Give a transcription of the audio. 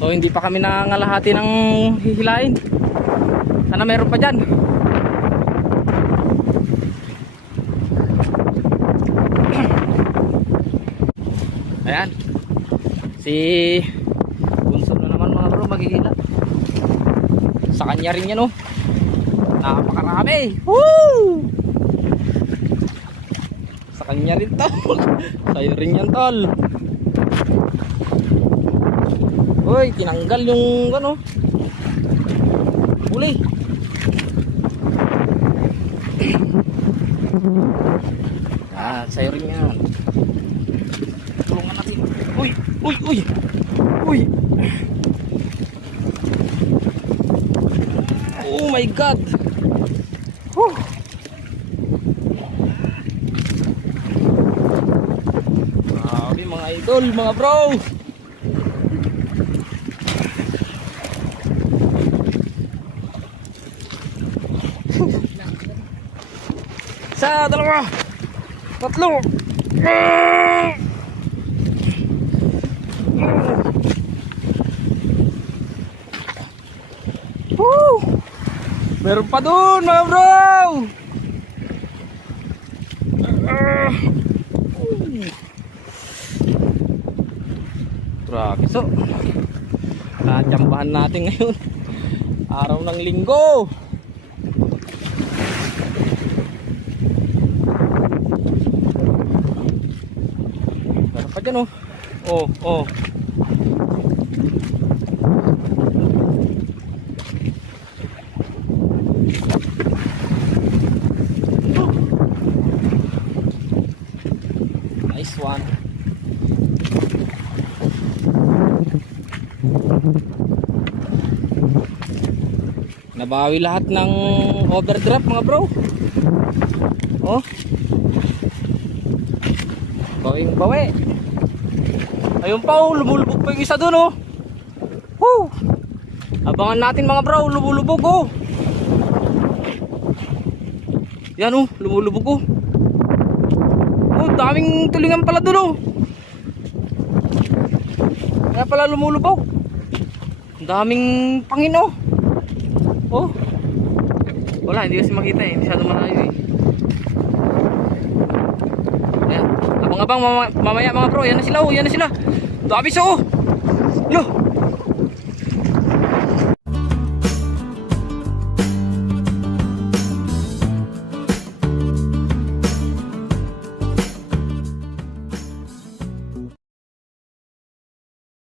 So hindi pa kami nangalahati ng hihilain. Sana meron pa dyan. Ayan. Si Bunso na naman mga bro maghihila. Sa kanya rin yan oh. Napakarami. Woo! Sa kanya rin tol. Sa'yo rin yan tol. Uy, tinanggal yung ano huli. Ah, sa'yo rin yan. Tulungan natin. Uy, uy, uy. Uy. Oh my god. Whew. Grabe mga idol, mga bro. Sa dalawa, tatlo. Woo! Meron pa dun mga bro. Grabe so. Natsambahan natin ngayon. Araw ng linggo. Meron pa dyan oh. Oh, oh. Nice one. Nabawi lahat ng overdraft mga bro. Oh. Bawing bawi. Ayun pa oh, lumulubog pa yung isa dun oh. Woo! Abangan natin mga bro, lumulubog oh. Yan oh, lumulubog oh. Oh, daming tulingan pala dun oh. Kaya pala lumulubog. Daming pangin oh. Oh. Wala, hindi kasi makita eh. Masyado malayo eh. Ayan. Abang-abang mamaya mga bro. Yan na sila oh. Yan na sila. Dami so oh. Loh.